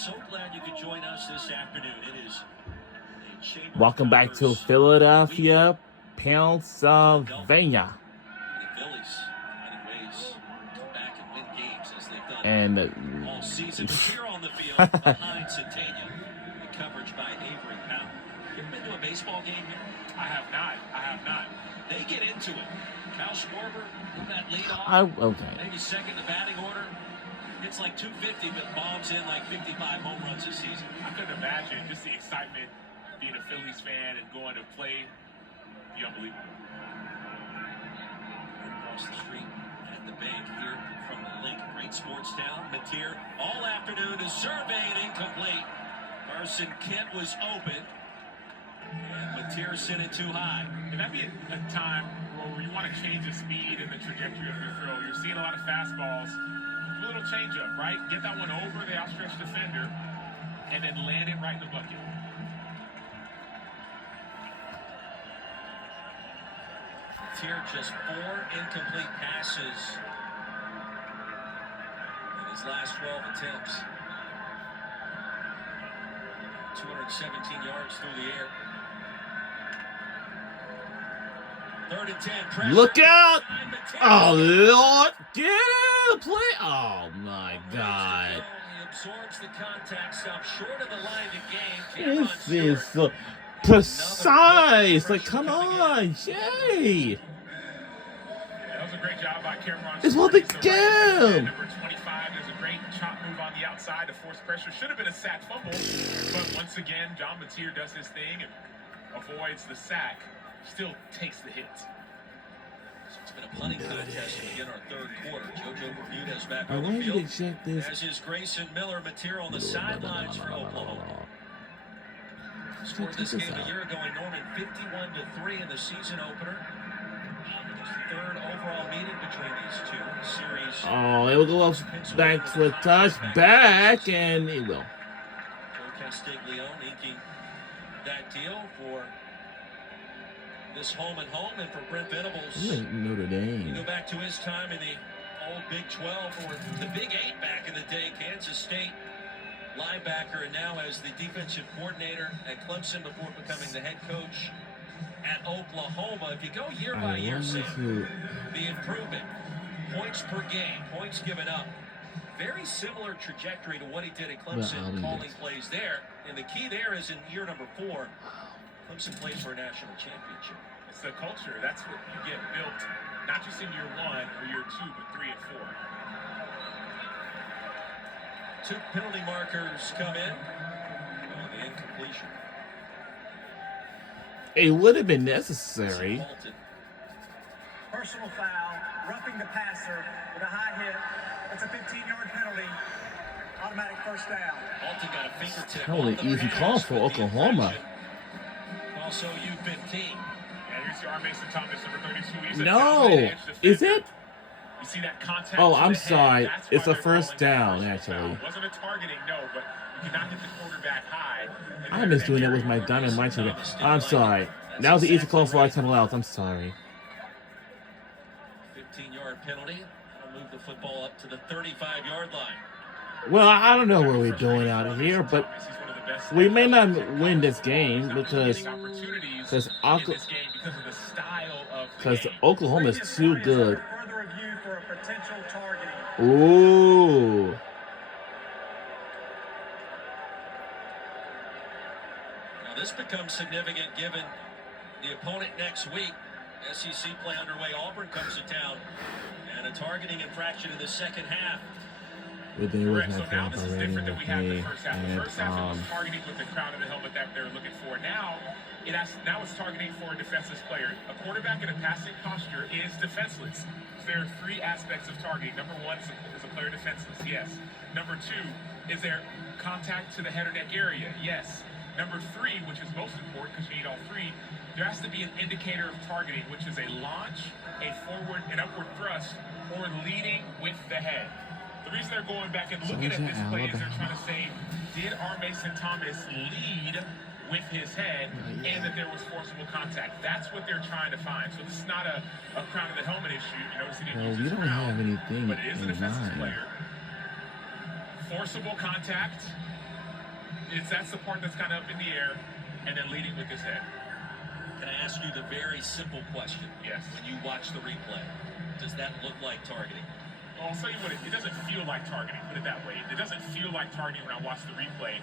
So glad you could join us this afternoon. It is Welcome back to Philadelphia, Pennsylvania. The Phillies finding ways to come back and win games as they've done And all season. Here on the field behind Centennial, the coverage by Avery Powell. You ever been to a baseball game here? I have not. They get into it. Kyle Schwarber in that leadoff. Okay. Maybe second in the batting order. It's like 250, but bombs in like 55 home runs this season. I couldn't imagine just the excitement being a Phillies fan and going to play. Be unbelievable. Across the street at the bank here from the link. Great sports town. Mateer all afternoon is surveyed incomplete. Carson Kent was open. And Mateer sent it too high. And that'd be a time where you want to change the speed and the trajectory of your throw. You're seeing a lot of fastballs. Do a little changeup, right? Get that one over the outstretched defender and then land it right in the bucket. Mateer just 4 incomplete passes in his last 12 attempts. 217 yards through the air. 3rd and 10. Pressure. Look out! Oh, Lord! Get out! Play! Oh, my God. He absorbs the contact, stops short of the line to gain. This is so precise. Like, come on, Jay. That was a great job by Cameron. It's what the game. Number 25, there's a great chop move on the outside to force pressure. Should have been a sack fumble, but once again, John Mateer does his thing and avoids the sack. Still takes the hit. So it's been a punting contest to begin our 3rd quarter. JoJo Bermudez back I on the want you field. to check this. As is Grayson Miller. Mateer on the sidelines for Oklahoma. Scored this game a year ago in Norman, 51-3 in the season opener. It's the 3rd overall meeting between these two. The series. Oh, it will go up back to a touchback, and it will. Joe Castiglione inking that deal for this home and home, and for Brent Venables. Notre Dame. You go back to his time in the old Big 12 or the Big 8 back in the day. Kansas State linebacker, and now as the defensive coordinator at Clemson before becoming the head coach at Oklahoma. If you go year by year, Sam, the improvement, points per game, points given up, very similar trajectory to what he did at Clemson, calling plays there. And the key there is in year number 4, Clemson plays for a national championship. It's the culture. That's what you get built, not just in year 1 or year 2, but 3 and 4. 2 penalty markers come in on the incompletion. It would have been necessary. Personal foul, roughing the passer with a high hit. That's a 15-yard penalty. Automatic first down. Alton got a fingertip. Totally easy call for Oklahoma. Also, you've been king. And here's your Mason Thomas, number 32. No, is it? You see that contact? Oh, I'm sorry. It's a first down, actually. It wasn't a targeting, no, but you cannot hit the quarterback high. I miss doing that with my diamond mic. I'm sorry. That was the easy call for our time allowed. I'm sorry. 15-yard penalty. I'll move the football up to the 35-yard line. Well, I don't know what we're doing out here, but we may not win this game because Oklahoma is too good. Ooh. Now this becomes significant given the opponent next week. SEC play underway. Auburn comes to town, and a targeting infraction in the second half. But there was so now this is different than we had in the first half. The first half and, it was targeting with the crown of the helmet that they're looking for. Now it's targeting for a defenseless player. A quarterback in a passing posture is defenseless. So there are 3 aspects of targeting. Number 1 is a player defenseless, yes. Number 2, is there contact to the head or neck area? Yes. Number 3, which is most important because you need all 3, there has to be an indicator of targeting, which is a launch, a forward and upward thrust, or leading with the head. The reason they're going back and looking at this play is they're trying to say, did R. Mason Thomas lead with his head and that there was forcible contact? That's what they're trying to find. So this is not a crown of the helmet issue. You notice he didn't use his crown, have anything but it is a in defensive mind. player. Forcible contact That's the part that's kind of up in the air, and then leading with his head. Can I ask you the very simple question? Yes. When you watch the replay, does that look like targeting? Well, I'll tell you what, it doesn't feel like targeting, put it that way. It doesn't feel like targeting when I watch the replay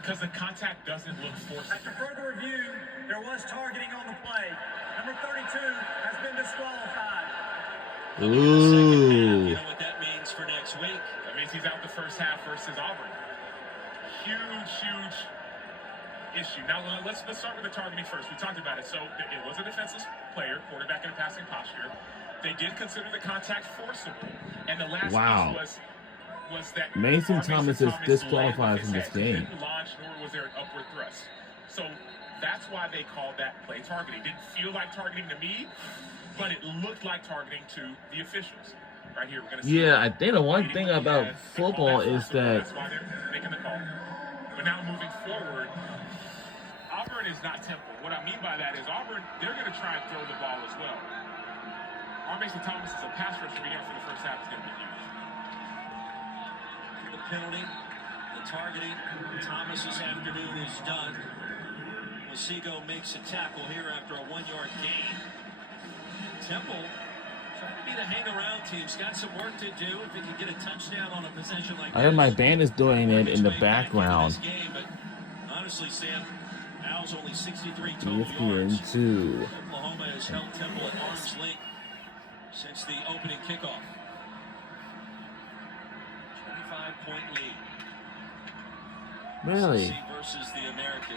because the contact doesn't look forced. After further review, there was targeting on the play. Number 32 has been disqualified. Ooh. You know what that means for next week? That means he's out the first half versus Auburn. Huge issue. Now, let's start with the targeting first. We talked about it. So it was a defenseless player, quarterback in a passing posture. They did consider the contact forcible. And the last piece was that Mason Thomas is disqualified from this game. Didn't launch, nor was there an upward thrust. So that's why they called that play targeting. Didn't feel like targeting to me, but it looked like targeting to the officials. Right here, we're going to see. Yeah, I think the one thing about football is that that's why they're making the call. But now moving forward, Auburn is not Temple. What I mean by that is Auburn, they're going to try and throw the ball as well. Our Mason Thomas is a pass rusher being for the first half is going to be huge. The penalty, the targeting. Thomas this afternoon is done. Masigo makes a tackle here after a 1-yard gain. Temple trying to be the hang-around team. He's got some work to do. If he can get a touchdown on a possession like I heard my this, band is doing it in the his way back into background. this game, but honestly, Sam, Al's only 63 total If you're yards. into Oklahoma has held Temple at arm's length since the opening kickoff. 25-point lead. really. SEC versus the American.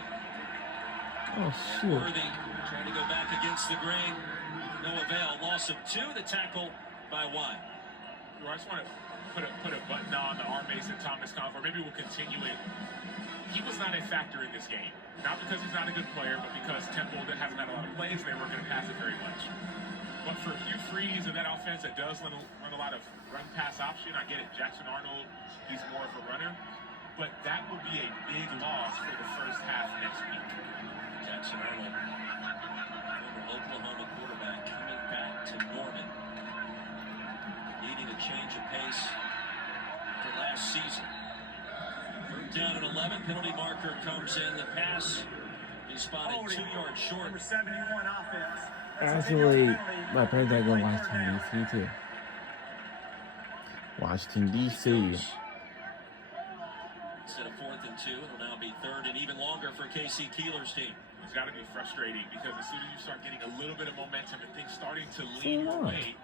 Oh And shoot! Worthy trying to go back against the grain. No avail. Loss of 2. The tackle by White. Well, I just want to put a button on the R. Mason Thomas convo. Maybe we'll continue it. He was not a factor in this game. Not because he's not a good player, but because Temple hasn't had a lot of plays. They weren't going to pass it very much. But for Hugh Freeze and that offense that does run a lot of run-pass option, I get it. Jackson Arnold, he's more of a runner. But that would be a big loss for the first half next week. Jackson Arnold, former Oklahoma quarterback, coming back to Norman. Needing a change of pace to last season. Third down at 11. Penalty marker comes in. The pass is spotted 2 yards short. Number 71 offense. Actually, my parents are going to Washington DC too. Washington DC. Instead of 4th and 2, it'll now be 3rd and even longer for Casey Keeler's team. It's got to be frustrating because as soon as you start getting a little bit of momentum and things starting to lean your way,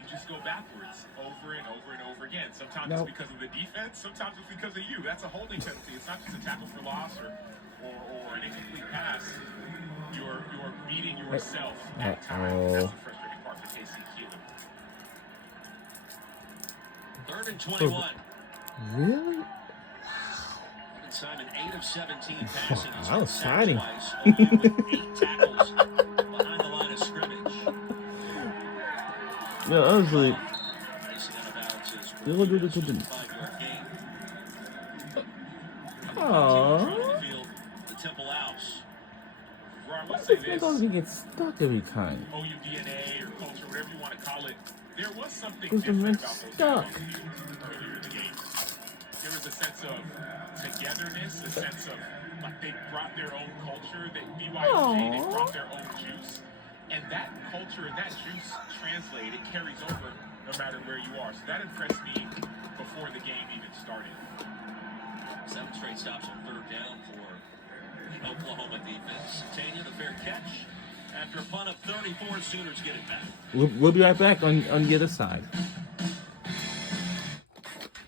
you just go backwards over and over and over again. Sometimes it's because of the defense, sometimes it's because of you. That's a holding penalty. It's not just a tackle for loss or an incomplete pass. You're beating yourself at times. That's the frustrating part for Casey Keeler. 3rd and 21. Really? Simon 8 of 17 passing. He's That was exciting. twice, along with 8 tackles behind the line of scrimmage. Yeah, honestly, Racing out of bounds is you'll do the 5-yard gain. Aww. Field, the Temple Owls. Roy, Why let's say does this. McDonald's get stuck every time? OUDNA or culture, whatever you want to call it, there was something Because the different man's about those stuck. games earlier in the game. There was a sense of togetherness, a sense of like they brought their own culture. That BYOJ, they brought their own juice, and that culture and that juice translate. It carries over no matter where you are. So that impressed me before the game even started. 7 straight stops on 3rd down for the Oklahoma defense. Tanya, the fair catch. After a punt of 34, Sooners get it back. We'll be right back on the other side.